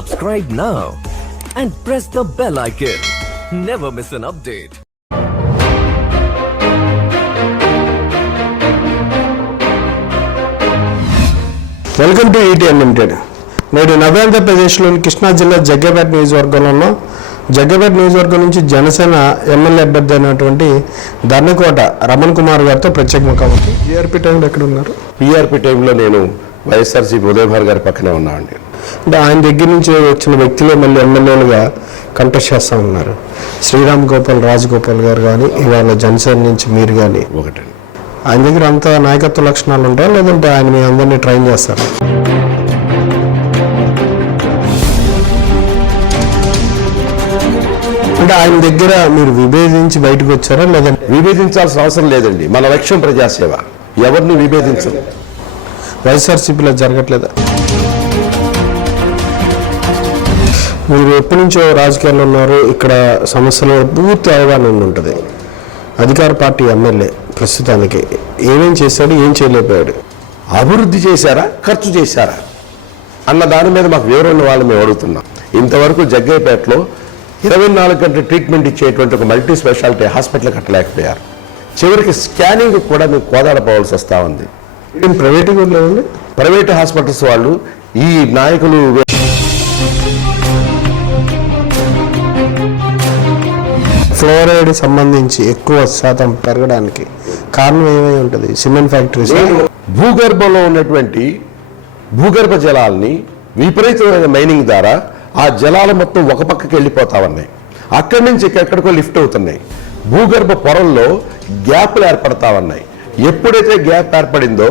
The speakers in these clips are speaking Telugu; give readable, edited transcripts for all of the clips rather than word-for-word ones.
Subscribe now and press the bell icon. Never miss an update. Welcome to ETN limited. నేడు నవ్యాంధ్రప్రదేశ్లోని కృష్ణా జిల్లా జగ్గపేట నియోజకవర్గంలో ఉన్న జగ్గపేట నియోజకవర్గం నుంచి జనసేన ఎమ్మెల్యే అభ్యర్థి అయినటువంటి ధర్నకోట రమణ్ కుమార్ గారితో ప్రత్యేక ముఖాముఖి. పీఆర్పీ టైంలో ఎక్కడ ఉన్నారు? పీఆర్పీ టైంలో నేను వైఎస్ఆర్సీపీ ఉదయభార్ గారి పక్కనే ఉన్నామండి. అంటే ఆయన దగ్గర నుంచి వచ్చిన వ్యక్తులే మళ్ళీ ఎమ్మెల్యేలుగా కంటెస్ట్ చేస్తూ ఉన్నారు. శ్రీరామ్ గోపాల్ రాజగోపాల్ గారు కానీ, ఇవాళ జనసేన నుంచి మీరు కానీ. ఒకటండి, ఆయన దగ్గర అంత నాయకత్వ లక్షణాలు ఉంటాయా, లేదంటే ఆయన మీ అందరినీ ట్రైన్ చేస్తారు? అంటే ఆయన దగ్గర మీరు విభేదించి బయటకు వచ్చారా, లేదంటే? విభేదించాల్సిన అవసరం లేదండి. మన లక్ష్యం ప్రజాసేవ, ఎవరిని విభేదించం. వైఎస్ఆర్సీపీలో జరగట్లేదా? మీరు ఎప్పటి నుంచో రాజకీయాల్లో ఉన్నారు, ఇక్కడ సమస్యలు పూర్తి అవగాహన ఉంటుంది. అధికార పార్టీ ఎమ్మెల్యే ప్రస్తుతానికి ఏమేం చేశాడు, ఏం చేయలేకపోయాడు? అభివృద్ధి చేశారా, ఖర్చు చేశారా అన్న దాని మీద మాకు వివరణ వాళ్ళు మేము అడుగుతున్నాం. ఇంతవరకు జగ్గయ్యపేటలో 24 గంటల ట్రీట్మెంట్ ఇచ్చేటువంటి ఒక మల్టీ స్పెషాలిటీ హాస్పిటల్ కట్టలేకపోయారు. చివరికి స్కానింగ్ కూడా మేము కోదాడపోవాల్సి వస్తూ ఉంది. ప్రైవేట్గా లేదండి, ప్రైవేట్ హాస్పిటల్స్ వాళ్ళు ఈ నాయకులు ఫ్లోరైడ్ సంబంధించి ఎక్కువ శాతం పెరగడానికి కారణం ఏమై ఉంటుంది? Cement factories. భూగర్భంలో ఉన్నటువంటి భూగర్భ జలాల్ని విపరీతమైన మైనింగ్ ద్వారా ఆ జలాలు మొత్తం ఒక పక్కకి వెళ్ళిపోతా ఉన్నాయి. అక్కడి నుంచి ఎక్కడికో లిఫ్ట్ అవుతున్నాయి. భూగర్భ పొరల్లో గ్యాప్లు ఏర్పడతా ఉన్నాయి. ఎప్పుడైతే గ్యాప్ ఏర్పడిందో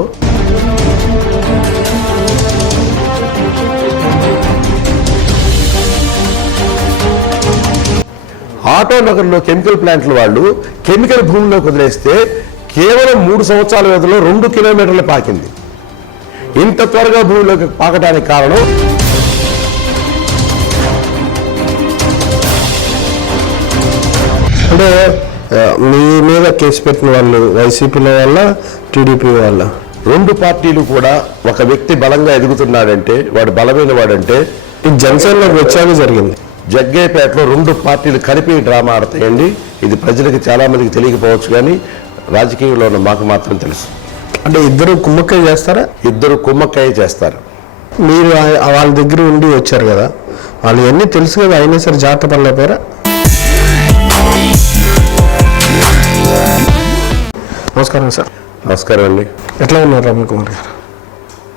ఆటోనగర్లో కెమికల్ ప్లాంట్ల వాళ్ళు కెమికల్ భూమిలోకి వదిలేస్తే కేవలం 3 సంవత్సరాల వ్యవధిలో 2 కిలోమీటర్లు పాకింది. ఇంత త్వరగా భూమిలోకి పాకడానికి కారణం అంటే మీ మీద కేసు పెట్టిన వాళ్ళు వైసీపీలో వాళ్ళ, టీడీపీ వాళ్ళ? 2 పార్టీలు కూడా ఒక వ్యక్తి బలంగా ఎదుగుతున్నాడంటే, వాడు బలమైన వాడంటే జనసేనలోకి వచ్చాక జరిగింది. జగ్గయ్యపేటలో 2 పార్టీలు కలిపి డ్రామా ఆడతాయండి. ఇది ప్రజలకు చాలా మందికి తెలియకపోవచ్చు, కానీ రాజకీయంలో ఉన్న మాకు మాత్రం తెలుసు. అంటే ఇద్దరు కుమ్మక్కయ్య చేస్తారా? ఇద్దరు కుమ్మక్కయ్య చేస్తారు. మీరు వాళ్ళ దగ్గర ఉండి వచ్చారు కదా, వాళ్ళు ఇవన్నీ తెలుసు కదా, అయినా సరే జాగ్రత్త పడలేకపోయారా? నమస్కారం సార్. నమస్కారం అండి. ఎట్లా ఉన్నారు రమణ్ కుమార్ గారు?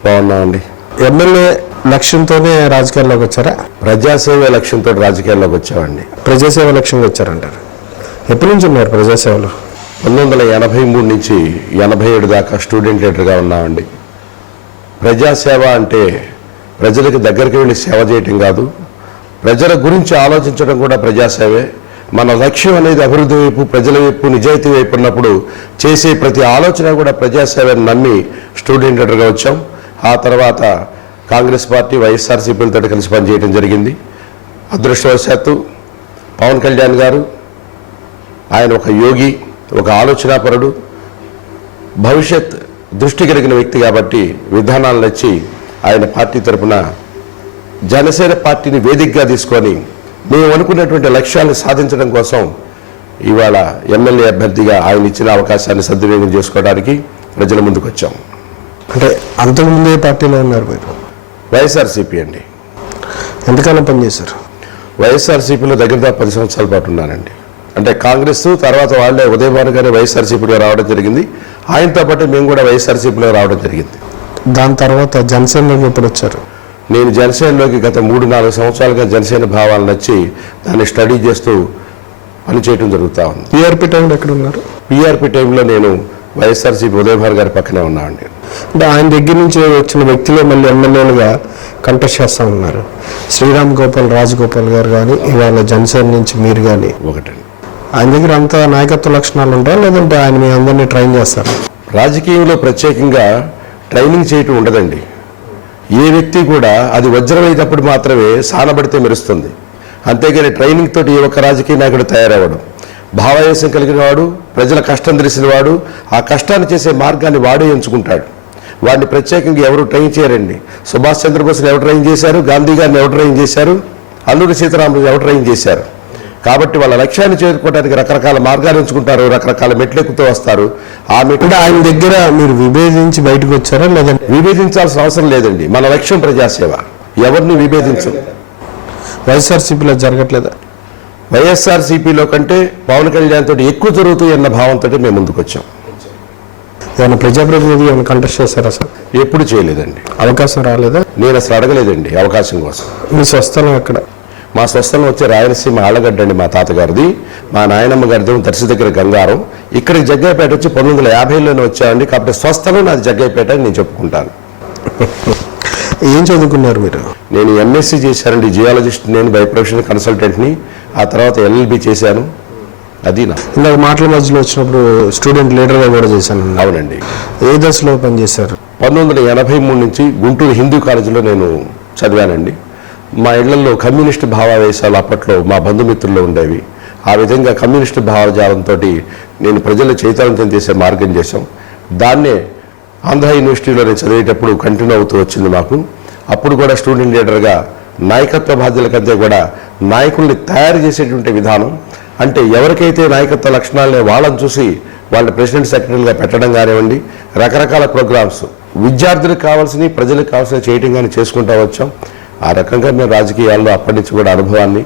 బాగున్నామండి. ఎమ్మెల్యే లక్ష్యంతోనే రాజకీయాల్లోకి వచ్చారా? ప్రజాసేవ లక్ష్యంతో రాజకీయాల్లోకి వచ్చామండి. ప్రజాసేవ లక్ష్యంగా వచ్చారంటారు. ఎప్పటి నుంచి ఉన్నారు ప్రజాసేవలో? 1983 నుంచి 87 దాకా స్టూడెంట్ లీడర్గా ఉన్నామండి. ప్రజాసేవ అంటే ప్రజలకు దగ్గరికి వెళ్ళి సేవ చేయటం కాదు, ప్రజల గురించి ఆలోచించడం కూడా ప్రజాసేవే. మన లక్ష్యం అనేది అభివృద్ధి వైపు, ప్రజల వైపు, నిజాయితీ వైపు ఉన్నప్పుడు చేసే ప్రతి ఆలోచన కూడా ప్రజాసేవని నమ్మి స్టూడెంట్ లీడర్గా వచ్చాం. ఆ తర్వాత కాంగ్రెస్ పార్టీ వైఎస్ఆర్సీపీలతో కలిసి పనిచేయడం జరిగింది. అదృష్టవశాత్తు పవన్ కళ్యాణ్ గారు, ఆయన ఒక యోగి, ఒక ఆలోచనాపరుడు, భవిష్యత్ దృష్టి కలిగిన వ్యక్తి కాబట్టి విధానాలు నచ్చి ఆయన పార్టీ తరఫున జనసేన పార్టీని వేదికగా తీసుకొని మేము అనుకున్నటువంటి లక్ష్యాలను సాధించడం కోసం ఇవాళ ఎమ్మెల్యే అభ్యర్థిగా ఆయన ఇచ్చిన అవకాశాన్ని సద్వినియోగం చేసుకోవడానికి ప్రజల ముందుకు వచ్చాం. అంటే అంతకుముందే పార్టీలో ఉన్నారు మీరు? వైఎస్ఆర్సీపీ అండి. ఎంతకాలం పనిచేశారు? వైఎస్ఆర్సీపీలో దగ్గర 10 సంవత్సరాల పాటు ఉన్నానండి. అంటే కాంగ్రెస్ తర్వాత వాళ్ళే ఉదయభాన్ గారి వైఎస్ఆర్సీపీలో రావడం జరిగింది. ఆయనతో పాటు మేము కూడా వైఎస్ఆర్సీపీలో రావడం జరిగింది. దాని తర్వాత జనసేనలోకి ఎప్పుడు వచ్చారు? నేను జనసేనలోకి గత 3-4 సంవత్సరాలుగా జనసేన భావాలు నచ్చి దాన్ని స్టడీ చేస్తూ పనిచేయడం జరుగుతూ ఉంది. పీఆర్పీ టైంలో ఎక్కడ ఉన్నారు? పీఆర్పీ టైంలో నేను వైఎస్ఆర్సీపీ ఉదయభార్ గారి పక్కనే ఉన్నామండి. అంటే ఆయన దగ్గర నుంచి వచ్చిన వ్యక్తులే మళ్ళీ ఎమ్మెల్యేలుగా కంటెస్ట్ చేస్తూ ఉన్నారు. శ్రీరామ్ గోపాల్ రాజగోపాల్ గారు కానీ, ఇవాళ జనసేన నుంచి మీరు కానీ. ఒకటండి, ఆయన దగ్గర అంత నాయకత్వ లక్షణాలు ఉంటాయా, లేదంటే ఆయన మీ అందరినీ ట్రైన్ చేస్తారు? రాజకీయంలో ప్రత్యేకంగా ట్రైనింగ్ చేయటం ఉండదండి. ఏ వ్యక్తి కూడా అది వజ్రమైనప్పుడు మాత్రమే సానబడితే మెరుస్తుంది. అంతేగాని ట్రైనింగ్ తోటి ఏ ఒక్క రాజకీయ నాయకుడు తయారవ్వడం. భావావేశం కలిగిన వాడు, ప్రజల కష్టం తెలిసిన వాడు, ఆ కష్టాన్ని చేసే మార్గాన్ని వాడే ఎంచుకుంటాడు. వాడిని ప్రత్యేకంగా ఎవరు ట్రైన్ చేయరండి. సుభాష్ చంద్రబోస్ని ఎవరు ట్రైన్ చేశారు, గాంధీ గారిని ఎవరు ట్రైన్ చేశారు, అల్లూరి సీతారామరాజు ఎవరు ట్రైన్ చేశారు. కాబట్టి వాళ్ళ లక్ష్యాన్ని చేరుకోవడానికి రకరకాల మార్గాలు ఎంచుకుంటారు, రకరకాల మెట్లెక్కుతూ వస్తారు. ఆ మెట్లు ఆయన దగ్గర మీరు విభేదించి బయటకు వచ్చారా లేదంటే? విభేదించాల్సిన అవసరం లేదండి. మన లక్ష్యం ప్రజాసేవ, ఎవరిని విభేదించం. వైఎస్ఆర్సీపీలో జరగట్లేదా? వైఎస్ఆర్సీపీలో కంటే పవన్ కళ్యాణ్ తోటి ఎక్కువ జరుగుతాయి అన్న భావంతో మేము ముందుకు వచ్చాం. ఏమైనా ప్రజాప్రతినిధి ఏమైనా కంటెస్ట్ చేశారా సార్? ఎప్పుడు చేయలేదండి. అవకాశం రాలేదా? నేను అసలు అడగలేదండి అవకాశం కోసం. మీ స్వస్థలం ఎక్కడ? మా స్వస్థలం వచ్చే రాయలసీమ ఆళ్ళగడ్డ అండి. మా తాతగారిది, మా నాయనమ్మ గారిది దర్శి దగ్గర గంగారం. ఇక్కడికి జగ్గయ్యపేట వచ్చి 1950లోనే వచ్చామండి. కాబట్టి స్వస్థలం నాది జగ్గయ్యపేట అని నేను చెప్పుకుంటాను. ఏం చదువుకున్నారు మీరు? నేను ఎంఎస్సీ చేశానండి, జియాలజిస్ట్. నేను బై ప్రొఫెషనల్ కన్సల్టెంట్ని. ఆ తర్వాత ఎల్ఎల్బి చేశాను. అది నా ఇందాక మాటల మధ్యలో వచ్చినప్పుడు స్టూడెంట్ లీడర్గా కూడా చేశాను. అవునండి. ఏ దశలో పనిచేశారు? 1983 నుంచి గుంటూరు హిందూ కాలేజీలో నేను చదివానండి. మా ఇళ్లలో కమ్యూనిస్టు భావావేశాలు అప్పట్లో మా బంధుమిత్రుల్లో ఉండేవి. ఆ విధంగా కమ్యూనిస్టు భావజాలంతో నేను ప్రజలు చైతన్యం చేసే మార్గం చేశాం. దాన్నే ఆంధ్ర యూనివర్సిటీలో నేను చదివేటప్పుడు కంటిన్యూ అవుతూ వచ్చింది మాకు. అప్పుడు కూడా స్టూడెంట్ లీడర్గా నాయకత్వ బాధ్యతల కంటే కూడా నాయకుల్ని తయారు చేసేటువంటి విధానం, అంటే ఎవరికైతే నాయకత్వ లక్షణాలనే వాళ్ళని చూసి వాళ్ళని ప్రెసిడెంట్ సెక్రటరీగా పెట్టడం కానివ్వండి, రకరకాల ప్రోగ్రామ్స్ విద్యార్థులకు కావాల్సినవి ప్రజలకు కావాల్సిన చేయటం కానీ చేసుకుంటూ వచ్చాం. ఆ రకంగా మేము రాజకీయాల్లో అప్పటి నుంచి కూడా అనుభవాన్ని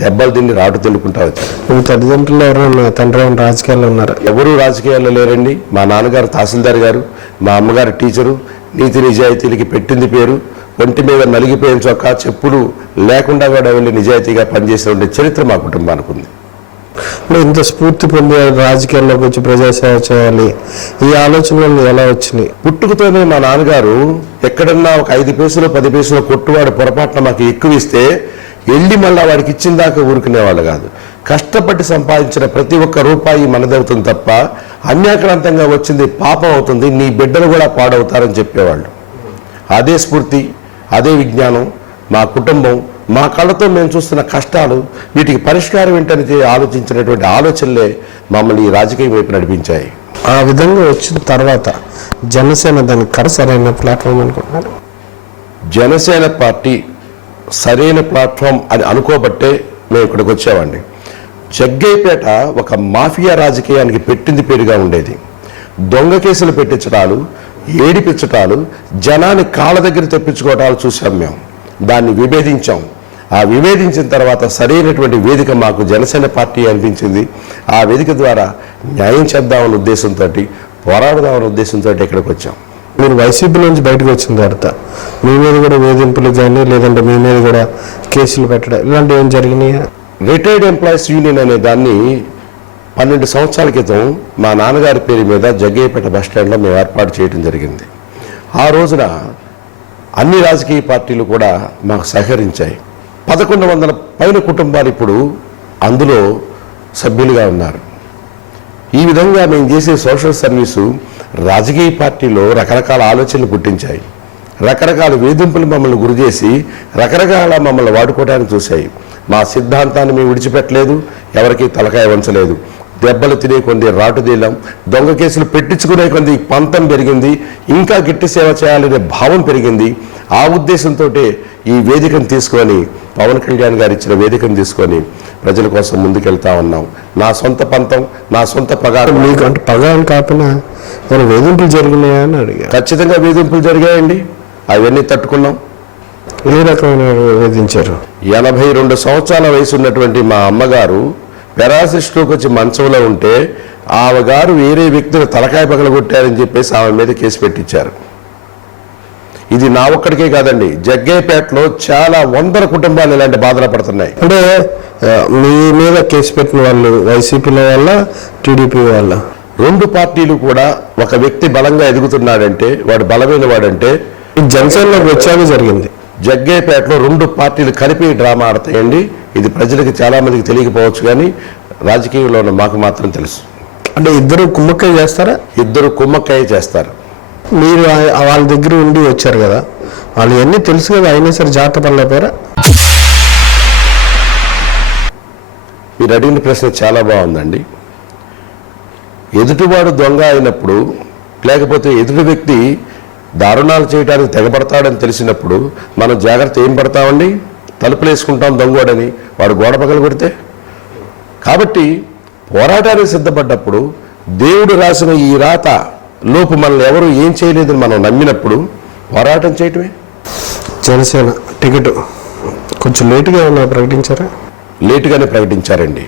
దెబ్బలు తిండి రాటు తెలుపుకుంటా వచ్చాం. మీ తల్లిదండ్రులు ఎవరైనా తండ్రి ఏమైనా రాజకీయాల్లో ఉన్నారా? ఎవరూ రాజకీయాల్లో లేరండి. మా నాన్నగారు తహసీల్దార్ గారు, మా అమ్మగారు టీచరు. నీతి నిజాయితీలకి పెట్టింది పేరు. ఒంటి మీద నలిగిపోయిన చొక్కా, చెప్పులు లేకుండా కూడా వెళ్ళి నిజాయితీగా పనిచేసినటువంటి చరిత్ర మా కుటుంబానికి ఉంది. ఇంత స్ఫూర్తి పొంది రాజకీయాల్లోకి వచ్చి ప్రజాసేవ చేయాలి, ఈ ఆలోచనలు ఎలా వచ్చినాయి? పుట్టుకతోనే మా నాన్నగారు ఎక్కడన్నా ఒక 5 పైసలు 10 పైసలు కొట్టువాడు పొరపాటున మాకు ఎక్కువ ఇస్తే వెళ్ళి మళ్ళా వాడికి ఇచ్చిన దాకా ఊరుకునేవాళ్ళు కాదు. కష్టపడి సంపాదించిన ప్రతి ఒక్క రూపాయి మనదవుతుంది తప్ప అన్యాక్రాంతంగా వచ్చింది పాపం అవుతుంది, నీ బిడ్డలు కూడా పాడవుతారని చెప్పేవాళ్ళు. అదే స్ఫూర్తి, అదే విజ్ఞానం. మా కుటుంబం, మా కళ్ళతో మేము చూస్తున్న కష్టాలు, వీటికి పరిష్కారం ఏంటని ఆలోచించినటువంటి ఆలోచనలే మమ్మల్ని ఈ రాజకీయం వైపు నడిపించాయి. ఆ విధంగా వచ్చిన తర్వాత జనసేన దానికి సరైన ప్లాట్ఫామ్ అనుకుంటున్నారు? జనసేన పార్టీ సరైన ప్లాట్ఫామ్ అని అనుకోబట్టే మేము ఇక్కడికి వచ్చామండి. జగ్గయ్యపేట ఒక మాఫియా రాజకీయానికి పెట్టింది పేరుగా ఉండేది. దొంగ కేసులు పెట్టించడాలు, ఏడిపించటాలు, జనాన్ని కాళ్ళ దగ్గర తెప్పించుకోవటాలు చూసాం మేము. దాన్ని విభేదించాం. ఆ విభేదించిన తర్వాత సరైనటువంటి వేదిక మాకు జనసేన పార్టీ అనిపించింది. ఆ వేదిక ద్వారా న్యాయం చేద్దామన్న ఉద్దేశంతో, పోరాడదామన్న ఉద్దేశంతో ఇక్కడికి వచ్చాం. మీరు వైసీపీ నుంచి బయటకు వచ్చిన తర్వాత మీ మీద కూడా వేధింపులు కానీ లేదంటే మీ మీద కూడా కేసులు పెట్టడం ఇలాంటివి ఏం జరిగినాయి? రిటైర్డ్ ఎంప్లాయీస్ యూనియన్ అనే దాన్ని 12 సంవత్సరాల క్రితం మా నాన్నగారి పేరు మీద జగ్గయ్యపేట బస్టాండ్లో మేము ఏర్పాటు చేయడం జరిగింది. ఆ రోజున అన్ని రాజకీయ పార్టీలు కూడా మాకు సహకరించాయి. 1100 పైన కుటుంబాలు ఇప్పుడు అందులో సభ్యులుగా ఉన్నారు. ఈ విధంగా మేము చేసే సోషల్ సర్వీసు రాజకీయ పార్టీలో రకరకాల ఆలోచనలు పుట్టించాయి. రకరకాల వేధింపులు మమ్మల్ని గురి చేసి రకరకాల మమ్మల్ని వాడుకోవడానికి చూశాయి. మా సిద్ధాంతాన్ని మేము విడిచిపెట్టలేదు, ఎవరికి తలకాయ వంచలేదు. దెబ్బలు తినే కొంది రాటుదేలాం, దొంగ కేసులు పెట్టించుకునే కొంది పంతం పెరిగింది, ఇంకా గట్టి సేవ చేయాలనే భావం పెరిగింది. ఆ ఉద్దేశంతో ఈ వేదికను తీసుకొని, పవన్ కళ్యాణ్ గారు ఇచ్చిన వేదికను తీసుకొని ప్రజల కోసం ముందుకెళ్తా ఉన్నాం. నా సొంత పంతం, నా సొంత పగారం. మీకు అంటే పగారం కాకుండా వేధింపులు జరిగినాయా అని అడిగారు. ఖచ్చితంగా వేధింపులు జరిగాయండి. అవన్నీ తట్టుకున్నాం. ఏ రకమైన వేధించారు? 82 సంవత్సరాల వయసు ఉన్నటువంటి మా అమ్మగారు పెరాసిస్ స్ట్రోక్ వచ్చి మంచంలో ఉంటే ఆమె గారు వేరే వ్యక్తులు తలకాయ పగలగొట్టారని చెప్పేసి ఆమె మీద కేసు పెట్టించారు. ఇది నా ఒక్కడికే కాదండి, జగ్గయ్యపేటలో చాలా 100 కుటుంబాలు ఇలాంటి బాధలు పడుతున్నాయి. అంటే మీ మీద కేసు పెట్టిన వాళ్ళు వైసీపీలో వాళ్ళ టీడీపీ వాళ్ళ? 2 పార్టీలు కూడా. ఒక వ్యక్తి బలంగా ఎదుగుతున్నాడంటే, వాడు బలమైన వాడంటే జనసేనలోకి వచ్చాక జరిగింది. జగ్గయ్యపేటలో 2 పార్టీలు కలిపి డ్రామా ఆడతాయండి. ఇది ప్రజలకు చాలా మందికి తెలియకపోవచ్చు, కానీ రాజకీయంలో ఉన్న మాకు మాత్రం తెలుసు. అంటే ఇద్దరు కుమ్మక్కయ్య చేస్తారా? ఇద్దరు కుమ్మక్కయ్య చేస్తారు. మీరు వాళ్ళ దగ్గర ఉండి వచ్చారు కదా, వాళ్ళు ఎన్ని తెలుసు కదా, అయినా సరే జాగ్రత్త పడలేకపోయారా? మీరు అడిగిన ప్రశ్న చాలా బాగుందండి. ఎదుటివాడు దొంగ అయినప్పుడు, లేకపోతే ఎదుటి వ్యక్తి దారుణాలు చేయడానికి తెగబడతాడని తెలిసినప్పుడు మనం జాగ్రత్త ఏం పడతామండి? తలుపులు వేసుకుంటాం దొంగోడని, వాడు గోడ పగలు కొడితే. కాబట్టి పోరాటానికి సిద్ధపడ్డప్పుడు దేవుడు రాసిన ఈ రాత లోపు మనల్ని ఎవరు ఏం చేయలేదని మనం నమ్మినప్పుడు పోరాటం చేయటమే. జనసేన టికెట్ కొంచెం లేటుగా ఏమన్నా ప్రకటించారా? లేటుగానే ప్రకటించారండి.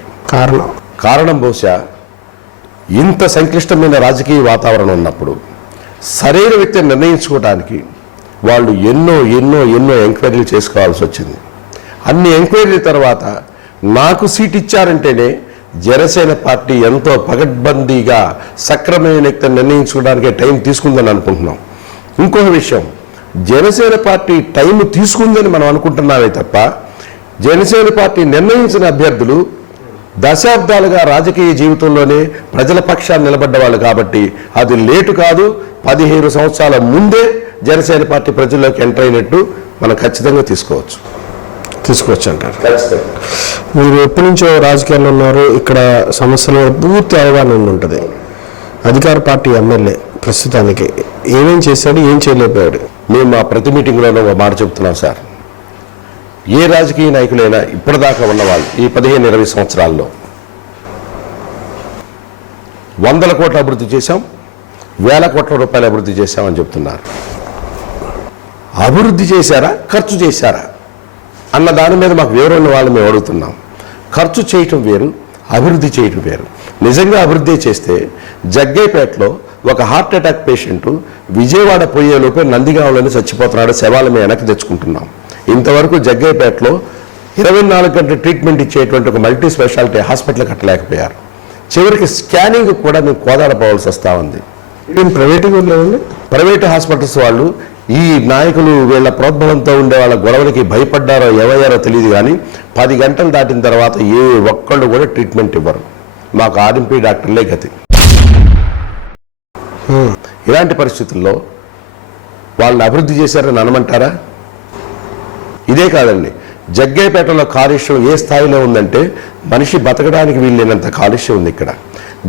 కారణం బహుశా ఇంత సంక్లిష్టమైన రాజకీయ వాతావరణం ఉన్నప్పుడు సరైన వ్యక్తిని నిర్ణయించుకోవడానికి వాళ్ళు ఎన్నో ఎన్నో ఎన్నో ఎంక్వైరీలు చేసుకోవాల్సి వచ్చింది. అన్ని ఎంక్వైరీల తర్వాత నాకు సీట్ ఇచ్చారంటేనే జనసేన పార్టీ ఎంతో పగడ్బందీగా సక్రమమైన వ్యక్తిని నిర్ణయించుకోవడానికి టైం తీసుకుందని అనుకుంటున్నాం. ఇంకొక విషయం, జనసేన పార్టీ టైం తీసుకుందని మనం అనుకుంటున్నామే తప్ప జనసేన పార్టీ నిర్ణయించిన అభ్యర్థులు దశాబ్దాలుగా రాజకీయ జీవితంలోనే ప్రజల పక్షాన్ని నిలబడ్డ వాళ్ళు కాబట్టి అది లేటు కాదు. 15 సంవత్సరాల ముందే జనసేన పార్టీ ప్రజల్లోకి ఎంటర్ అయినట్టు మనం ఖచ్చితంగా తీసుకోవచ్చు అంటారు. మీరు ఎప్పటి నుంచో రాజకీయాల్లో ఉన్నారు, ఇక్కడ సమస్యల పూర్తి అవగాహన ఉంటుంది. అధికార పార్టీ ఎమ్మెల్యే ప్రస్తుతానికి ఏమేం చేశాడు, ఏం చేయలేకపోయాడు? మేము మా ప్రతి మీటింగ్లోనూ ఒక మాట చెప్తున్నాం సార్. ఏ రాజకీయ నాయకులైనా ఇప్పటిదాకా ఉన్నవాళ్ళు ఈ 15-20 సంవత్సరాల్లో 100 కోట్ల అభివృద్ధి చేశాం, 1000 కోట్ల రూపాయల అభివృద్ధి చేశామని చెప్తున్నారు. అభివృద్ధి చేశారా, ఖర్చు చేశారా అన్న దాని మీద మాకు వివరణ వాళ్ళు మేము అడుగుతున్నాం. ఖర్చు చేయటం వేరు, అభివృద్ధి చేయటం వేరు. నిజంగా అభివృద్ధి చేస్తే జగ్గైపేటలో ఒక హార్ట్ అటాక్ పేషెంట్ విజయవాడ పోయేలోపే నందిగాంలోనే చచ్చిపోతున్నాడు. శవాలు మేము వెనక్కి తెచ్చుకుంటున్నాం. ఇంతవరకు జగ్గైపేటలో 24 గంటల ట్రీట్మెంట్ ఇచ్చేటువంటి ఒక మల్టీ స్పెషాలిటీ హాస్పిటల్ కట్టలేకపోయారు. చివరికి స్కానింగ్ కూడా మేము కోదాడపోవాల్సి వస్తూ ఉంది. ప్రైవేట్ హాస్పిటల్స్ వాళ్ళు ఈ నాయకులు వీళ్ళ ప్రోద్బలంతో ఉండే వాళ్ళ గొడవలకి భయపడ్డారో ఏమయ్యారో తెలియదు కానీ 10 గంటలు దాటిన తర్వాత ఏ ఒక్కళ్ళు కూడా ట్రీట్మెంట్ ఇవ్వరు. మాకు ఆర్ఎంపీ డాక్టర్లే గతి. ఇలాంటి పరిస్థితుల్లో వాళ్ళని అభివృద్ధి చేశారని అనమంటారా? ఇదే కాదండి, జగ్గైపేటలో కాలుష్యం ఏ స్థాయిలో ఉందంటే మనిషి బతకడానికి వీల్లేనంత కాలుష్యం ఉంది ఇక్కడ.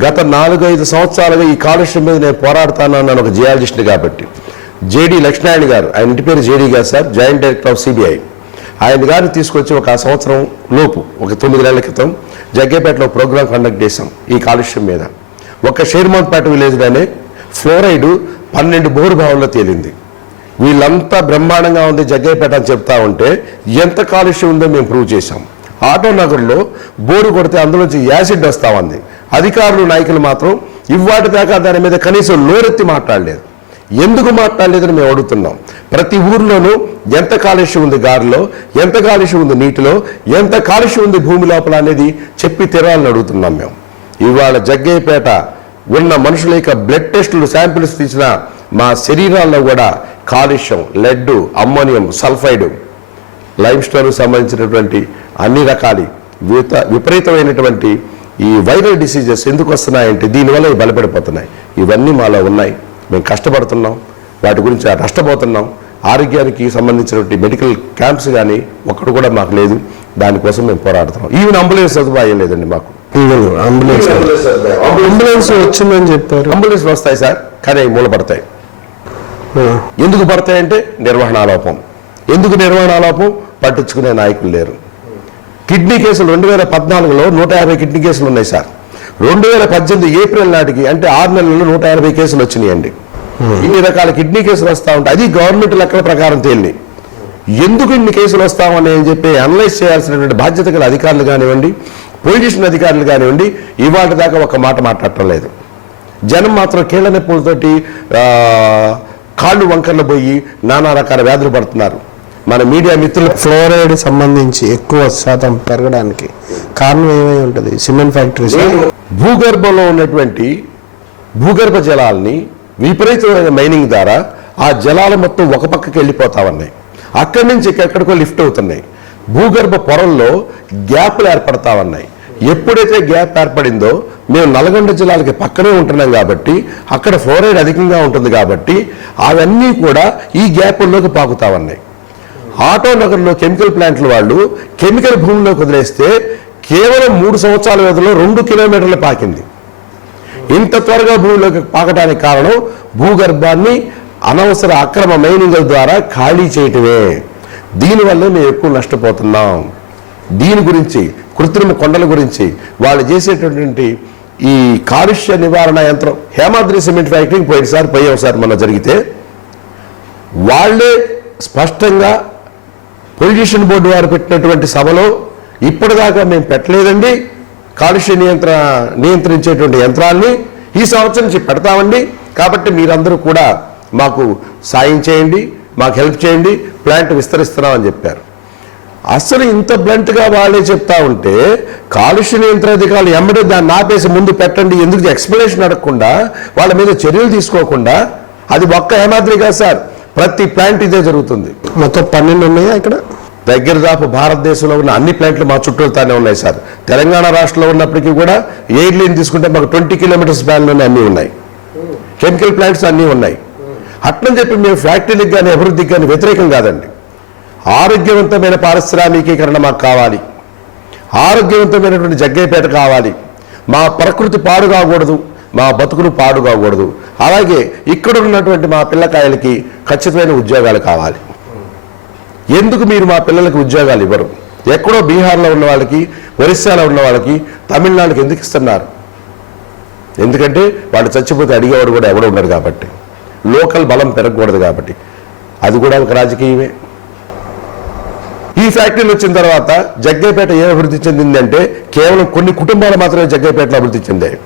గత 4-5 సంవత్సరాలుగా ఈ కాలుష్యం మీద నేను పోరాడుతాను అన్నాను ఒక జియాలజిస్ట్ కాబట్టి. జేడి లక్ష్మీనారాయణ గారు, ఆయన ఇంటి పేరు జేడీ గారు sir, joint director of CBI, ఆయన గారిని తీసుకొచ్చి ఒక సంవత్సరం లోపు ఒక 9 నెలల క్రితం జగ్గైపేటలో ప్రోగ్రాం కండక్ట్ చేశాం ఈ కాలుష్యం మీద. ఒక షేర్మౌంట్పేట విలేజ్లోనే ఫ్లోరైడ్ 12 బోరు బావుల్లో తేలింది. వీళ్ళంతా బ్రహ్మాండంగా ఉంది జగ్గైపేట అని చెప్తా ఉంటే ఎంత కాలుష్యం ఉందో మేము ప్రూవ్ చేశాం. ఆటో నగర్లో బోరు కొడితే అందులోంచి యాసిడ్ వస్తూ ఉంది. అధికారులు నాయకులు మాత్రం ఇవాటి దాకా దాని మీద కనీసం నోరెత్తి మాట్లాడలేదు. ఎందుకు మాట్లాడలేదని మేము అడుగుతున్నాం. ప్రతి ఊర్లోనూ ఎంత కాలుష్యం ఉంది గాలిలో, ఎంత కాలుష్యం ఉంది నీటిలో, ఎంత కాలుష్యం ఉంది భూమి లోపల అనేది చెప్పి తీరాలని అడుగుతున్నాం మేము. ఇవాళ జగ్గైపేట ఉన్న మనుషుల యొక్క బ్లడ్ టెస్టులు శాంపిల్స్ తీసిన మా శరీరాల్లో కూడా కాలుష్యం, లెడ్, అమ్మోనియం, సల్ఫైడ్, లైమ్ స్టోన్కు సంబంధించినటువంటి అన్ని రకాల విపరీతమైనటువంటి ఈ వైరల్ డిసీజెస్ ఎందుకు వస్తున్నాయంటే దీనివల్ల బలపడిపోతున్నాయి. ఇవన్నీ మాలో ఉన్నాయి. మేము కష్టపడుతున్నాం, వాటి గురించి నష్టపోతున్నాం. ఆరోగ్యానికి సంబంధించినటువంటి మెడికల్ క్యాంప్స్ కానీ ఒక్కడు కూడా మాకు లేదు. దానికోసం మేము పోరాడుతున్నాం. ఈవెన్ అంబులెన్స్ సదుపాయం లేదండి మాకు. అంబులెన్స్ వచ్చిందని చెప్పారు. అంబులెన్స్ వస్తాయి సార్, కానీ అవి మూలపడతాయి. ఎందుకు పడతాయంటే నిర్వహణాలోపం. ఎందుకు నిర్వహణాలోపం? పట్టించుకునే నాయకులు లేరు. కిడ్నీ కేసులు 2014లో 150 కిడ్నీ కేసులు ఉన్నాయి సార్. 2018 ఏప్రిల్ నాటికి అంటే 6 నెలల్లో 150 కేసులు వచ్చినాయండి. ఇన్ని రకాల కిడ్నీ కేసులు వస్తూ ఉంటాయి. అది గవర్నమెంట్ లెక్కల ప్రకారం తేలినాయి. ఎందుకు ఇన్ని కేసులు వస్తామని చెప్పి అనలైజ్ చేయాల్సినటువంటి బాధ్యత గల అధికారులు కానివ్వండి, పొలిటీషియన్ అధికారులు కానివ్వండి, ఇవాటి దాకా ఒక మాట మాట్లాడటం లేదు. జనం మాత్రం కీళ్ల నొప్పులతోటి కాళ్ళు వంకర్లు పోయి నానా రకాల వ్యాధులు పడుతున్నారు. మన మీడియా మిత్రులు ఫ్లోరైడ్ సంబంధించి ఎక్కువ శాతం పెరగడానికి కారణం ఏమై ఉంటుంది? Cement factories. భూగర్భంలో ఉన్నటువంటి భూగర్భ జలాల్ని విపరీతమైన మైనింగ్ ద్వారా ఆ జలాలు మొత్తం ఒక పక్కకి వెళ్ళిపోతా ఉన్నాయి. అక్కడి నుంచి ఎక్కడికో లిఫ్ట్ అవుతున్నాయి. భూగర్భ పొరల్లో గ్యాప్లు ఏర్పడతా ఉన్నాయి. ఎప్పుడైతే గ్యాప్ ఏర్పడిందో మేము నల్గొండ జిల్లాలకి పక్కనే ఉంటున్నాం కాబట్టి అక్కడ ఫ్లోరైడ్ అధికంగా ఉంటుంది కాబట్టి అవన్నీ కూడా ఈ గ్యాపుల్లోకి పాకుతా ఉన్నాయి. ఆటో నగర్లో కెమికల్ ప్లాంట్ల వాళ్ళు కెమికల్ భూమిలోకి వదిలేస్తే కేవలం 3 సంవత్సరాల వ్యవధిలో 2 కిలోమీటర్లు పాకింది. ఇంత త్వరగా భూమిలోకి పాకడానికి కారణం భూగర్భాన్ని అనవసర అక్రమ మైనింగ్ల ద్వారా ఖాళీ చేయటమే. దీనివల్ల మేము ఎక్కువ నష్టపోతున్నాం. దీని గురించి కృత్రిమ కొండల గురించి వాళ్ళు చేసేటటువంటి ఈ కాలుష్య నివారణ యంత్రం హేమాద్రి సిమెంట్ ఫ్యాక్టరీకి పోయాం సార్ మొన్న జరిగితే వాళ్ళే స్పష్టంగా పొల్యూషన్ బోర్డు వారు పెట్టినటువంటి సభలో ఇప్పటిదాకా మేము పెట్టలేదండి కాలుష్య నియంత్రించేటువంటి యంత్రాన్ని, ఈ సంవత్సరం నుంచి పెడతామండి, కాబట్టి మీరందరూ కూడా మాకు సాయం చేయండి, మాకు హెల్ప్ చేయండి, ప్లాంట్ విస్తరిస్తున్నామని చెప్పారు. అసలు ఇంత బ్లంట్గా వాళ్ళే చెప్తా ఉంటే కాలుష్య నియంత్రణ అధికారులు ఎమ్మడే దాన్ని ఆపేసి ముందు పెట్టండి, ఎందుకు ఎక్స్ప్లెనేషన్ అడగకుండా వాళ్ళ మీద చర్యలు తీసుకోకుండా, అది ఒక్క హేమాద్రి కాదు సార్, ప్రతి ప్లాంట్ ఇదే జరుగుతుంది. మొత్తం 12 ఉన్నాయా ఇక్కడ? దగ్గర దాపు భారతదేశంలో ఉన్న అన్ని ప్లాంట్లు మా చుట్టూతానే ఉన్నాయి సార్. తెలంగాణ రాష్ట్రంలో ఉన్నప్పటికీ కూడా ఎయిర్ లైన్ తీసుకుంటే మాకు 20 కిలోమీటర్స్ స్పాన్లోనే అన్నీ ఉన్నాయి, కెమికల్ ప్లాంట్స్ అన్నీ ఉన్నాయి. అట్లని చెప్పి మేము ఫ్యాక్టరీలకు కానీ అభివృద్ధికి కానీ వ్యతిరేకం కాదండి. ఆరోగ్యవంతమైన పారిశ్రామికీకరణ మాకు కావాలి, ఆరోగ్యవంతమైనటువంటి జగ్గయ్యపేట కావాలి. మా ప్రకృతి పాడు కాకూడదు, మా బతుకులు పాడు కాకూడదు. అలాగే ఇక్కడ ఉన్నటువంటి మా పిల్లకాయలకి ఖచ్చితమైన ఉద్యోగాలు కావాలి. ఎందుకు మీరు మా పిల్లలకి ఉద్యోగాలు ఇవ్వరు? ఎక్కడో బీహార్లో ఉన్న వాళ్ళకి, ఒరిస్సాలో ఉన్న వాళ్ళకి, తమిళనాడుకి ఎందుకు ఇస్తున్నారు? ఎందుకంటే వాళ్ళు చచ్చిపోతే అడిగేవాడు కూడా ఎవడో ఉన్నారు కాబట్టి, లోకల్ బలం పెరగకూడదు కాబట్టి. అది కూడా ఒక రాజకీయమే. ఈ ఫ్యాక్టరీలు వచ్చిన తర్వాత జగ్గయ్యపేట ఏ అభివృద్ధి చెందిందంటే కేవలం కొన్ని కుటుంబాలు మాత్రమే జగ్గయ్యపేటలో అభివృద్ధి చెందాయి,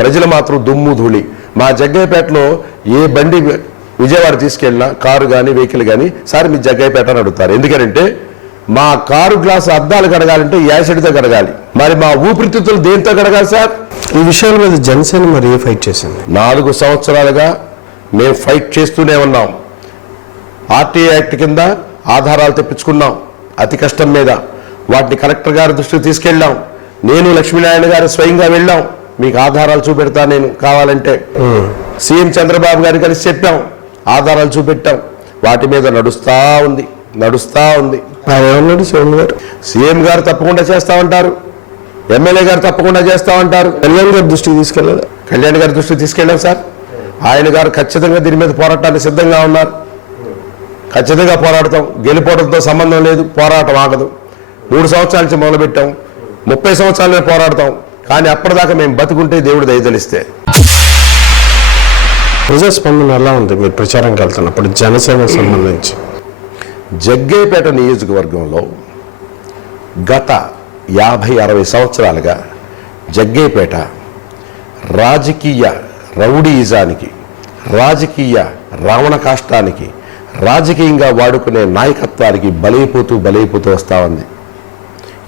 ప్రజలు మాత్రం దుమ్ము ధూళి. మా జగ్గయ్యపేటలో ఏ బండి విజయవాడ తీసుకెళ్ళినా, కారు కానీ వెహికల్ కానీ, సార్ మీ జగ్గయ్యపేట అని అడుగుతారు. ఎందుకంటే మా కారు గ్లాసు అద్దాలు కడగాలంటే యాసిడ్తో కడగాలి, మరి మా ఊపిరితిత్తులు దేంతో కడగాలి సార్? ఈ విషయాల మీద జనసేన మరి ఏ ఫైట్ చేసింది? 4 సంవత్సరాలుగా మేము ఫైట్ చేస్తూనే ఉన్నాం. ఆర్టీఐ యాక్ట్ కింద ఆధారాలు తెప్పించుకున్నాం అతి కష్టం మీద. వాటిని కలెక్టర్ గారి దృష్టికి తీసుకెళ్ళాం. నేను లక్ష్మీనారాయణ గారు స్వయంగా వెళ్ళాం, మీకు ఆధారాలు చూపెడతా నేను కావాలంటే. సీఎం చంద్రబాబు గారిని కలిసి చెప్పాం, ఆధారాలు చూపెట్టాం. వాటి మీద నడుస్తా ఉంది. సీఎం గారు తప్పకుండా చేస్తామంటారు, ఎమ్మెల్యే గారు తప్పకుండా చేస్తామంటారు. కళ్యాణ్ గారి దృష్టికి తీసుకెళ్ళాలి. కళ్యాణ్ గారి దృష్టికి తీసుకెళ్ళాం సార్. ఆయన గారు ఖచ్చితంగా దీని మీద పోరాటానికి సిద్ధంగా ఉన్నారు. ఖచ్చితంగా పోరాడతాం. గెలిపోవడంతో సంబంధం లేదు, పోరాటం ఆగదు. 3 సంవత్సరాల నుంచి మొదలుపెట్టాం, 30 సంవత్సరాలనే పోరాడతాం. కానీ అప్పటిదాకా మేము బతుకుంటే దేవుడు దయతలిస్తే. ప్రజాస్పందన ఎలా ఉంది మీరు ప్రచారంకి వెళ్తున్నప్పుడు జనసేనకు సంబంధించి? జగ్గయ్యపేట నియోజకవర్గంలో గత 50-60 సంవత్సరాలుగా జగ్గయ్యపేట రాజకీయ రౌడీయిజానికి, రాజకీయ రావణ కాష్టానికి, రాజకీయంగా వాడుకునే నాయకత్వానికి బలైపోతూ వస్తూ ఉంది.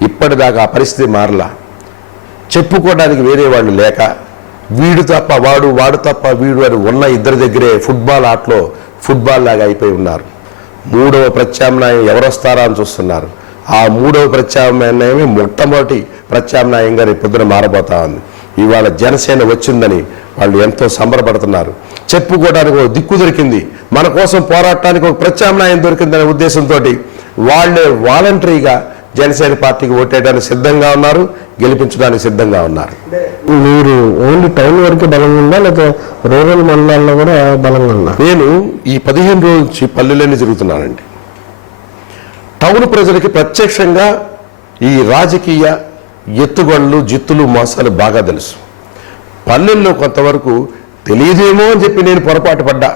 ఇప్పటిదాకా ఆ పరిస్థితి మారలా. చెప్పుకోవడానికి వేరే వాళ్ళు లేక, వీడు తప్ప వాడు, వాడు తప్ప వీడు అని ఉన్న ఇద్దరి దగ్గరే ఫుట్బాల్ ఆటలో ఫుట్బాల్ లాగా అయిపోయి ఉన్నారు. 3వ ప్రత్యామ్నాయం ఎవరొస్తారా అని చూస్తున్నారు. ఆ 3వ ప్రత్యామ్నాయమే మొట్టమొదటి ప్రత్యామ్నాయంగా రేపు పొద్దున మారబోతా ఉంది. ఇవాళ జనసేన వచ్చిందని వాళ్ళు ఎంతో సంబరపడుతున్నారు. చెప్పుకోవడానికి ఒక దిక్కు దొరికింది, మన కోసం పోరాటానికి ఒక ప్రత్యామ్నాయం దొరికిందనే ఉద్దేశంతో వాళ్ళే వాలంటరీగా జనసేన పార్టీకి ఓటేయడానికి సిద్ధంగా ఉన్నారు, గెలిపించడానికి సిద్ధంగా ఉన్నారు. మీరు ఓన్లీ టౌన్ వరకు బలంగా ఉందా, లేదా రూరల్ మండలాల్లో కూడా బలంగా ఉందా? నేను ఈ 15 రోజుల నుంచి పల్లెలన్నీ తిరుగుతున్నానండి. టౌన్ ప్రజలకి ప్రత్యక్షంగా ఈ రాజకీయ ఎత్తుగొళ్ళు, జిత్తులు, మోసాలు బాగా తెలుసు. పల్లెల్లో కొంతవరకు తెలియదేమో అని చెప్పి నేను పొరపాటు పడ్డా.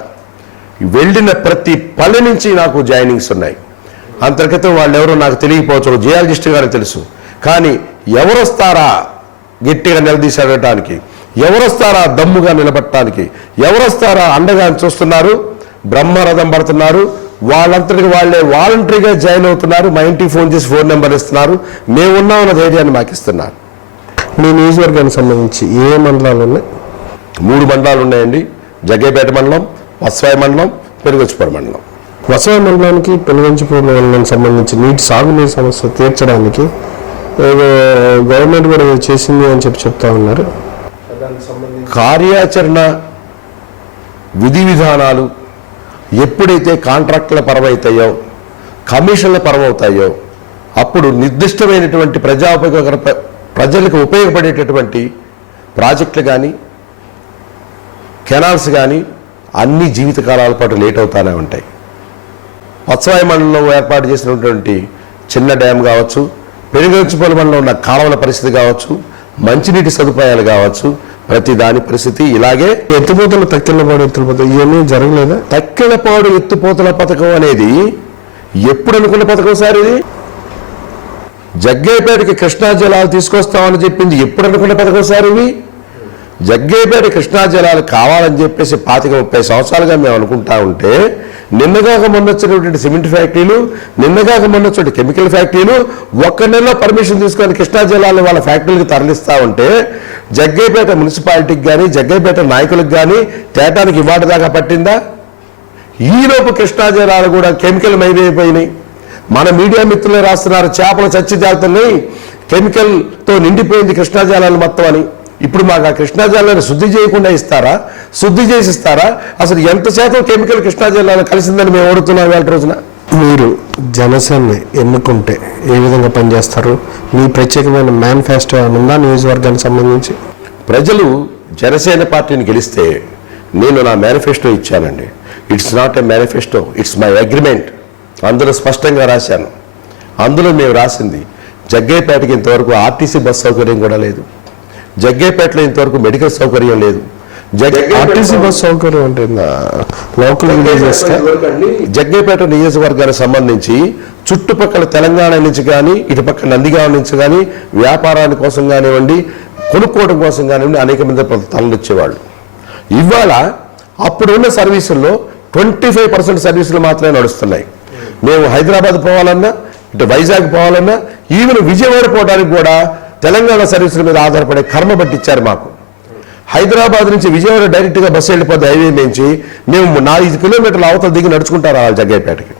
వెళ్ళిన ప్రతి పల్లె నుంచి నాకు జాయినింగ్స్ ఉన్నాయి. అంతర్గతం వాళ్ళు ఎవరో నాకు తెలియకపోవచ్చు, జియాలజిస్ట్ గారికి తెలుసు. కానీ ఎవరొస్తారా గట్టిగా నిలదీసేయడానికి, ఎవరొస్తారా దమ్ముగా నిలబట్టడానికి, ఎవరొస్తారా అండగా చూస్తున్నారు, బ్రహ్మరథం పడుతున్నారు. వాళ్ళంతటికి వాళ్ళే వాలంటరీగా జాయిన్ అవుతున్నారు. మా ఇంటికి ఫోన్ చేసి ఫోన్ నెంబర్ ఇస్తున్నారు, మేమున్నామన్న ధైర్యాన్ని మాకు ఇస్తున్నారు. మీ నియోజకవర్గానికి సంబంధించి ఏ మండలాలు ఉన్నాయి? 3 మండలాలు ఉన్నాయండి. జగ్గయ్యపేట మండలం, వసవాయి మండలం, పెనుగొచ్చిపూడి మండలం. వసవాయి మండలానికి, పెనుగొచ్చిపూడి మండలానికి సంబంధించి సాగునీటి సమస్య తీర్చడానికి గవర్నమెంట్ కూడా చేసింది అని చెప్తా ఉన్నారు. కార్యాచరణ విధి విధానాలు ఎప్పుడైతే కాంట్రాక్టుల పరమవుతాయో, కమిషన్ల పరమవుతాయో, అప్పుడు నిర్దిష్టమైనటువంటి ప్రజలకు ఉపయోగపడేటటువంటి ప్రాజెక్టులు కానీ, కెనాల్స్ కానీ, అన్ని జీవితకాలాల పాటు లేట్ అవుతానే ఉంటాయి. పచ్చవాయి మండలంలో ఏర్పాటు చేసినటువంటి చిన్న డ్యామ్ కావచ్చు, పెనుగంచిపల్లి మండలంలో ఉన్న కాలువల పరిస్థితి కావచ్చు, మంచినీటి సదుపాయాలు కావచ్చు, ప్రతి దాని పరిస్థితి ఇలాగే. ఎత్తిపోతల తక్కిళ్ళపాడు ఎత్తిపోతలు ఇవన్నీ జరగలేదా? తక్కిళ్ళపాడు ఎత్తిపోతల పథకం అనేది ఎప్పుడు అనుకున్న పథకం సార్ ఇది? జగ్గయ్యపేటకి కృష్ణా జలాలు తీసుకొస్తామని చెప్పింది ఎప్పుడు అనుకున్న పథకం సార్ ఇవి? జగ్గయ్యపేట కృష్ణా జలాలు కావాలని చెప్పేసి 25-30 సంవత్సరాలుగా మేము అనుకుంటా ఉంటే, నిన్నగాక మొన్నొచ్చినటువంటి సిమెంట్ ఫ్యాక్టరీలు, నిన్నగాక మొన్నొచ్చిన కెమికల్ ఫ్యాక్టరీలు ఒక్క నెలలో పర్మిషన్ తీసుకొని కృష్ణా జలాలు వాళ్ళ ఫ్యాక్టరీలకు తరలిస్తూ ఉంటే, జగ్గయ్యపేట మున్సిపాలిటీకి కానీ జగ్గయ్యపేట నాయకులకు కానీ తేటానికి ఇవాటి దాకా పట్టిందా? ఈలోపు కృష్ణా జలాలు కూడా కెమికల్ మైదైపోయినాయి. మన మీడియా మిత్రులే రాస్తున్నారు, చేపలు చచ్చి జాతున్నాయి, కెమికల్తో నిండిపోయింది కృష్ణా జలాలు మొత్తం అని. ఇప్పుడు మాకు ఆ కృష్ణా జలాన్ని శుద్ధి చేయకుండా ఇస్తారా? శుద్ధి చేసి ఇస్తారా? అసలు ఎంత శాతం కెమికల్ కృష్ణా జలాలు కలిసిందని మేము ఓడుతున్నాం వేళ రోజున. మీరు జనసేనని ఎన్నుకుంటే ఏ విధంగా పనిచేస్తారు? మీ ప్రత్యేకమైన మేనిఫెస్టో ఉందా నియోజకవర్గానికి సంబంధించి? ప్రజలు జనసేన పార్టీని గెలిస్తే నేను నా మేనిఫెస్టో ఇచ్చానండి. It's not a manifesto, it's my agreement. అందులో స్పష్టంగా రాశాను. అందులో మేము రాసింది, జగ్గయ్యపేటకి ఇంతవరకు ఆర్టీసీ బస్ సౌకర్యం కూడా లేదు, జగ్గయ్యపేటలో ఇంతవరకు మెడికల్ సౌకర్యం లేదు. ఆర్టీసీ బస్ సౌకర్యం అంటే లోకల్ విలేజెస్. జగ్గయ్యపేట నియోజకవర్గానికి సంబంధించి చుట్టుపక్కల తెలంగాణ నుంచి కానీ ఇటుపక్క నందిగామ నుంచి కానీ వ్యాపారాని కోసం కానివ్వండి, కొనుక్కోవడం కోసం కానివ్వండి అనేక మంది తరలిచ్చేవాళ్ళు. ఇవాళ అప్పుడున్న సర్వీసుల్లో 25% సర్వీసులు మాత్రమే నడుస్తున్నాయి. మేము హైదరాబాద్ పోవాలన్నా, ఇటు వైజాగ్ పోవాలన్నా, ఈవెన్ విజయవాడ పోవడానికి కూడా తెలంగాణ సర్వీసుల మీద ఆధారపడే కర్మ పట్టించారు మాకు. హైదరాబాద్ నుంచి విజయవాడ డైరెక్ట్గా బస్సు వెళ్ళిపోతే హైవే నుంచి మేము 4 కిలోమీటర్ల అవతల దిగి నడుచుకుంటారు రావాలి జగ్గయ్యపేటకి.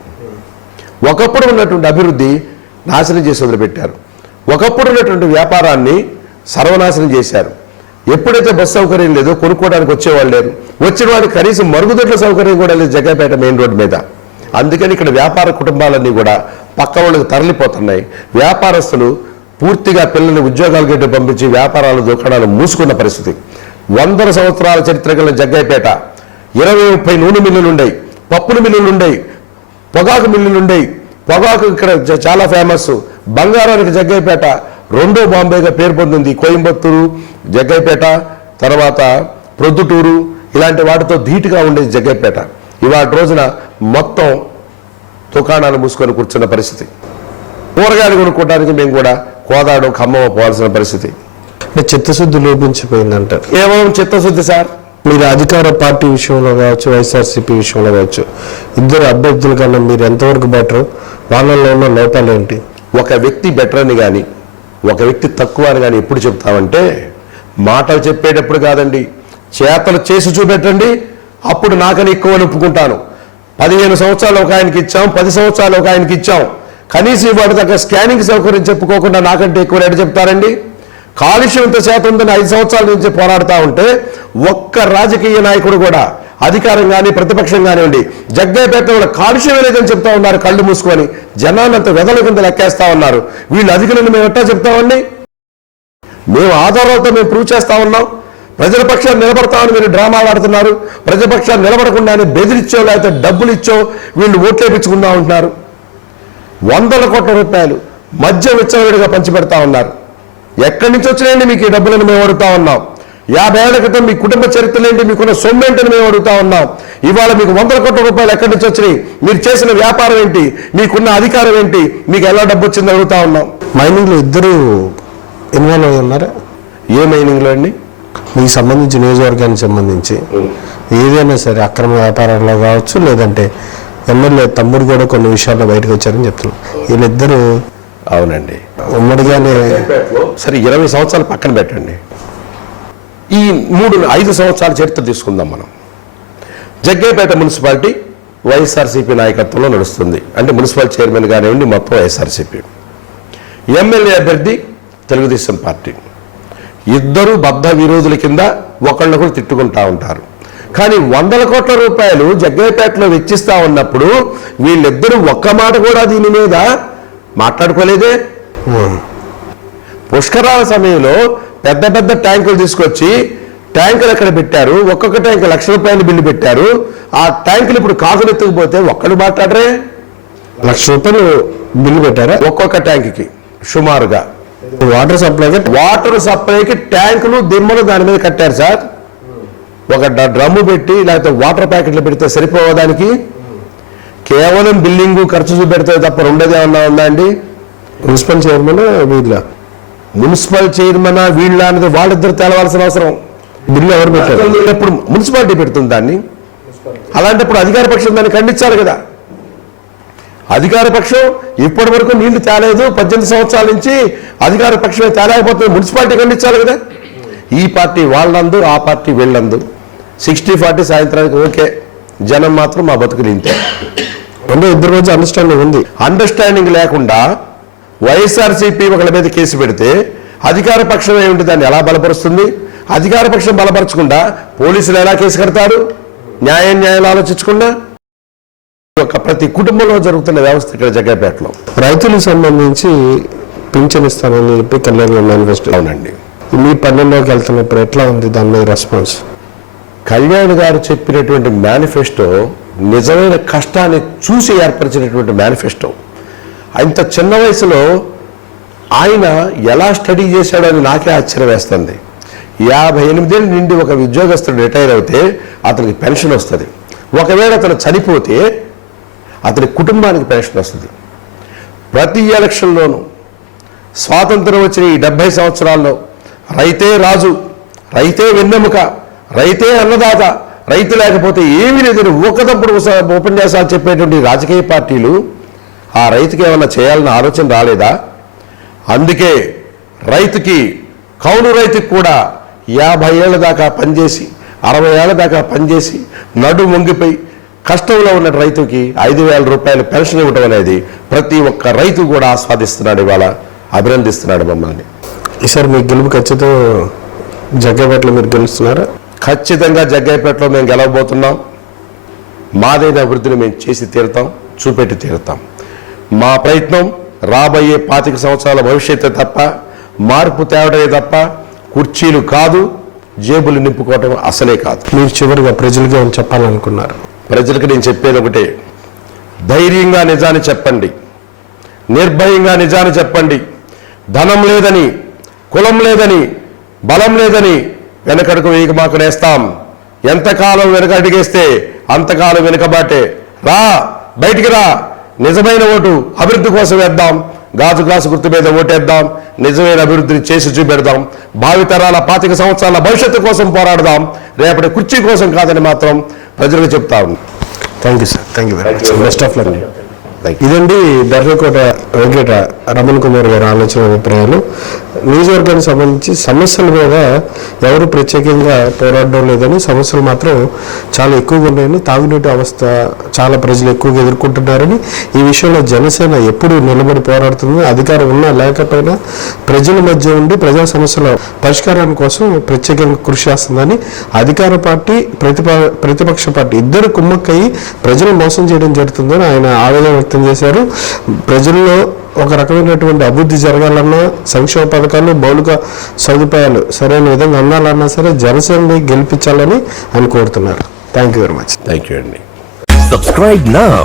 ఒకప్పుడు ఉన్నటువంటి అభివృద్ధి నాశనం చేసి వదిలిపెట్టారు. ఒకప్పుడు ఉన్నటువంటి వ్యాపారాన్ని సర్వనాశనం చేశారు. ఎప్పుడైతే బస్సు సౌకర్యం లేదో కొనుక్కోవడానికి వచ్చేవాళ్ళు లేరు. వచ్చిన వాడికి కనీసం మరుగుదొడ్ల సౌకర్యం కూడా లేదు జగ్గయ్యపేట మెయిన్ రోడ్డు మీద. అందుకని ఇక్కడ వ్యాపార కుటుంబాలన్నీ కూడా పక్క వాళ్ళకి తరలిపోతున్నాయి. వ్యాపారస్తులు పూర్తిగా పిల్లల్ని ఉద్యోగాలు గట్టి పంపించి వ్యాపారాలు దుకాణాలు మూసుకున్న పరిస్థితి. 100 సంవత్సరాల చరిత్ర గల జగ్గయ్యపేట 20-30 నూనె మిల్లులుండయి, పప్పుల మిల్లులుండయి, పొగాకు మిల్లులుండయి. పొగాకు ఇక్కడ చాలా ఫేమస్. బంగారానికి జగ్గయ్యపేట రెండో బాంబేగా పేరు పొందింది. కోయంబత్తూరు, జగ్గయ్యపేట, తర్వాత ప్రొద్దుటూరు ఇలాంటి వాటితో ధీటుగా ఉండేది జగ్గయ్యపేట. ఇవాళ రోజున మొత్తం దుకాణాలు మూసుకొని కూర్చున్న పరిస్థితి. కూరగాయలు కొనుక్కోవడానికి మేము కూడా కోదాడు, ఖమ్మం పోవాల్సిన పరిస్థితి. చిత్తశుద్ధి లోపించిపోయిందంటారు. కేవలం చిత్తశుద్ధి సార్. మీరు అధికార పార్టీ విషయంలో కావచ్చు, వైఎస్ఆర్సీపీ విషయంలో కావచ్చు, ఇద్దరు అభ్యర్థుల కన్నా మీరు ఎంతవరకు బెటర్? వాళ్ళల్లో ఉన్న లోపాలు ఏంటి? ఒక వ్యక్తి బెటర్ అని కానీ ఒక వ్యక్తి తక్కువ అని కానీ ఎప్పుడు చెప్తామంటే, మాటలు చెప్పేటప్పుడు కాదండి, చేతలు చేసి చూపెట్టండి, అప్పుడు నాకని ఎక్కువ ఒప్పుకుంటాను. 15 సంవత్సరాలు ఒక ఆయనకి ఇచ్చాం, 10 సంవత్సరాలు ఒక ఆయనకి ఇచ్చాం, కనీసం ఇవాడు దగ్గర స్కానింగ్ సౌకర్యం చెప్పుకోకుండా నాకంటే ఎక్కువ రేటు చెప్తారండి. కాలుష్యం ఇంత శాతం ఉందని 5 సంవత్సరాల నుంచి పోరాడుతూ ఉంటే ఒక్క రాజకీయ నాయకుడు కూడా, అధికారం కానీ ప్రతిపక్షం కానివ్వండి, జగ్గయ్యపేట కాలుష్యం లేదని చెప్తా ఉన్నారు కళ్ళు మూసుకొని. జనాన్నంత వెదల కింద లెక్కేస్తా ఉన్నారు. వీళ్ళు అధికారులను మేము ఎట్టా చెప్తామండి? మేము ఆధారాలతో మేము ప్రూవ్ చేస్తా ఉన్నాం. ప్రజల పక్షాన్ని నిలబడతామని మీరు డ్రామాలు ఆడుతున్నారు. ప్రజల పక్షాన్ని నిలబడకుండానే బెదిరిచ్చో లేకపోతే డబ్బులు ఇచ్చో వీళ్ళు ఓట్లేపించుకుంటా ఉంటున్నారు. 100 కోట్ల రూపాయలు మద్యం విచ్చలవిడిగా పంచిపెడతా ఉన్నారు. ఎక్కడి నుంచి వచ్చినాయండి మీకు ఈ డబ్బులను మేము అడుగుతా ఉన్నాం. 50 ఏళ్ల క్రితం మీ కుటుంబ చరిత్రలేంటి, మీకున్న సొమ్మేంటని మేము అడుగుతా ఉన్నాం. ఇవాళ మీకు 100 కోట్ల రూపాయలు ఎక్కడి నుంచి వచ్చినాయి? మీరు చేసిన వ్యాపారం ఏంటి? మీకున్న అధికారం ఏంటి? మీకు ఎలా డబ్బు వచ్చింది అడుగుతా ఉన్నాం. మైనింగ్లో ఇద్దరు ఇన్వాల్వ్ అయి ఉన్నారా? ఏ మైనింగ్లో అండి? మీకు సంబంధించి నియోజకవర్గానికి సంబంధించి ఏదైనా సరే అక్రమ వ్యాపారాల్లో కావచ్చు, లేదంటే ఎమ్మెల్యే తమ్ముడు కూడా కొన్ని విషయాల్లో బయటకు వచ్చారని చెప్తున్నాం. వీళ్ళిద్దరూ అవునండి ఉమ్మడిగానే. సరే 20 సంవత్సరాలు పక్కన పెట్టండి, ఈ 5 సంవత్సరాల చరిత్ర తీసుకుందాం మనం. జగ్గయ్యపేట మున్సిపాలిటీ వైఎస్ఆర్సీపీ నాయకత్వంలో నడుస్తుంది. అంటే మున్సిపల్ చైర్మన్ కానివ్వండి మొత్తం వైఎస్ఆర్సీపీ. ఎమ్మెల్యే అభ్యర్థి తెలుగుదేశం పార్టీ. ఇద్దరు బద్ధ విరోధుల కింద ఒకళ్ళొకరు తిట్టుకుంటా ఉంటారు. కానీ 100 కోట్ల రూపాయలు జగ్గయ్యపేటలో వెచ్చిస్తా ఉన్నప్పుడు వీళ్ళిద్దరూ ఒక్క మాట కూడా దీని మీద మాట్లాడుకోలేదే. పుష్కరాల సమయంలో పెద్ద పెద్ద ట్యాంకులు తీసుకొచ్చి ట్యాంకులు ఎక్కడ పెట్టారు, ఒక్కొక్క ట్యాంక్ ₹1,00,000 బిల్లు పెట్టారు. ఆ ట్యాంకులు ఇప్పుడు కాకులు ఎత్తుకుపోతే ఒక్కడు మాట్లాడరే. ₹1,00,000 బిల్లు పెట్టారా ఒక్కొక్క ట్యాంక్కి సుమారుగా. వాటర్ సప్లైకి ట్యాంకులు దిమ్మలు దాని మీద కట్టారు సార్. ఒక డ్రమ్ము పెట్టి లేకపోతే వాటర్ ప్యాకెట్లు పెడితే సరిపోవడానికి కేవలం బిల్డింగు ఖర్చు చూపెడితే తప్ప రెండోది ఏమన్నా ఉందా అండి? మున్సిపల్ చైర్మన్ వీళ్ళ మున్సిపల్ చైర్మన్ వీళ్ళ అనేది వాళ్ళిద్దరు తేలవలసిన అవసరం. బిల్లు ఎవరు పెట్టారు? ఇప్పుడు మున్సిపాలిటీ పెడుతుంది దాన్ని. అలాంటప్పుడు అధికార పక్షం దాన్ని ఖండించాలి కదా. అధికార పక్షం ఇప్పటి వరకు నీళ్లు తేలేదు, 18 సంవత్సరాల నుంచి అధికార పక్షమే తేలేకపోతుంది, మున్సిపాలిటీ ఖండించాలి కదా. ఈ పార్టీ వాళ్ళందు, ఆ పార్టీ వీళ్ళందు 60-40 సాయంత్రానికి ఓకే, జనం మాత్రం మా బతుకులు ఇంతే. అంటే ఇద్దరు రోజు అండర్స్టాండింగ్ ఉంది. అండర్స్టాండింగ్ లేకుండా వైఎస్ఆర్సీపీ ఒకళ్ళ మీద కేసు పెడితే అధికార పక్షం ఏమిటి దాన్ని ఎలా బలపరుస్తుంది? అధికార పక్షం బలపరచకుండా పోలీసులు ఎలా కేసు కడతారు? న్యాయాలు ఆలోచించకుండా ఒక ప్రతి కుటుంబంలో జరుగుతున్న వ్యవస్థ ఇక్కడ జగ్గైపేటలో. రైతులకు సంబంధించి పింఛన్ ఇస్తానని చెప్పి కళ్యాణ్ మేనిఫెస్టో. అవునండి. మీ పల్లెల్లోకి వెళ్తున్నప్పుడు ఎట్లా ఉంది దాని మీద రెస్పాన్స్? కళ్యాణ్ గారు చెప్పినటువంటి మేనిఫెస్టో నిజమైన కష్టాన్ని చూసి ఏర్పరిచినటువంటి మేనిఫెస్టో. ఇంత చిన్న వయసులో ఆయన ఎలా స్టడీ చేశాడని నాకే ఆశ్చర్యం వేస్తుంది. 58 ఏళ్ళు నిండి ఒక ఉద్యోగస్తుడు రిటైర్ అవుతే అతనికి పెన్షన్ వస్తుంది. ఒకవేళ అతను చనిపోతే అతని కుటుంబానికి పెన్షన్ వస్తుంది. ప్రతి ఎలక్షన్లోనూ స్వాతంత్రం వచ్చిన ఈ 70 సంవత్సరాల్లో రైతే రాజు, రైతే వెన్నెముక, రైతే అన్నదాత, రైతు లేకపోతే ఏమీ లేదని ఒకటప్పుడు ఉపన్యాసాలు చెప్పేటువంటి రాజకీయ పార్టీలు ఆ రైతుకి ఏమన్నా చేయాలన్న ఆలోచన రాలేదా? అందుకే రైతుకి, కౌలు రైతుకి కూడా 50 ఏళ్ల దాకా పనిచేసి 60 ఏళ్ల దాకా పనిచేసి నడు వంగిపోయి కష్టంలో ఉన్న రైతుకి ₹5,000 పెన్షన్ ఇవ్వడం అనేది ప్రతి ఒక్క రైతు కూడా ఆస్వాదిస్తున్నాడు, ఇవాళ అభినందిస్తున్నాడు మమ్మల్ని. ఈసారి మీ గెలుపు ఖచ్చితంగా జగ్గైపేటలో మీరు గెలుస్తున్నారా? ఖచ్చితంగా జగ్గైపేటలో మేము గెలవబోతున్నాం. మాదైన అభివృద్ధిని మేము చేసి తీరుతాం, చూపెట్టి తీరుతాం. మా ప్రయత్నం రాబోయే 25 సంవత్సరాల భవిష్యత్తు తప్ప, మార్పు తేవడమే తప్ప కుర్చీలు కాదు, జేబులు నింపుకోవటం అసలే కాదు. మీరు చివరిగా ప్రజలుగా ఏం చెప్పాలనుకున్నారు? ప్రజలకు నేను చెప్పేది ఒకటే, ధైర్యంగా నిజాన్ని చెప్పండి, నిర్భయంగా నిజాన్ని చెప్పండి. ధనం లేదని, కులం లేదని, బలం లేదని వెనకడుగు వేయక మాకు నేస్తాం. ఎంతకాలం వెనక అడిగేస్తే అంతకాలం వెనుకబాటే. రా, బయటికి రా, నిజమైన ఓటు అభివృద్ధి కోసం వేద్దాం. గాజు గ్లాసు గుర్తు మీద ఓటేద్దాం. నిజమైన అభివృద్ధిని చేసి చూపెడదాం. భావితరాల 25 సంవత్సరాల భవిష్యత్తు కోసం పోరాడదాం, రేపటి కుర్చీ కోసం కాదని మాత్రం ప్రజలకు చెప్తాం. Thank you sir. Thank you very much. Best of luck. ఇదండి దర్శకోట వెంకట రమణ కుమార్ గారి ఆలోచన అభిప్రాయాలు. నియోజకవర్గానికి సంబంధించి సమస్యల మీద ఎవరు ప్రత్యేకంగా పోరాడడం లేదని, సమస్యలు మాత్రం చాలా ఎక్కువగా ఉన్నాయని, తాగునీటి అవస్థ చాలా ప్రజలు ఎక్కువగా ఎదుర్కొంటున్నారని, ఈ విషయంలో జనసేన ఎప్పుడు నిలబడి పోరాడుతుంది, అధికారం ఉన్నా లేకపోయినా ప్రజల మధ్య ఉండి ప్రజా సమస్యల పరిష్కారాని కోసం ప్రత్యేకంగా కృషి చేస్తుందని, అధికార పార్టీ ప్రతిపక్ష పార్టీ ఇద్దరు కుమ్మక్కయి ప్రజలు మోసం చేయడం జరుగుతుందని ఆయన ఆవేదన వ్యక్తం చేశారు. ప్రజల్లో ఒక రకమైనటువంటి అభివృద్ధి జరగాలన్నా, సంక్షేమ పథకాలు, మౌలిక సదుపాయాలు సరైన విధంగా అందాలన్నా సరే జనసేనని గెలిపించాలని ఆయన కోరుతున్నారు. Thank you very much. Thank you అండి. Subscribe now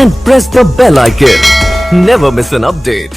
and press the bell icon. Never miss an update.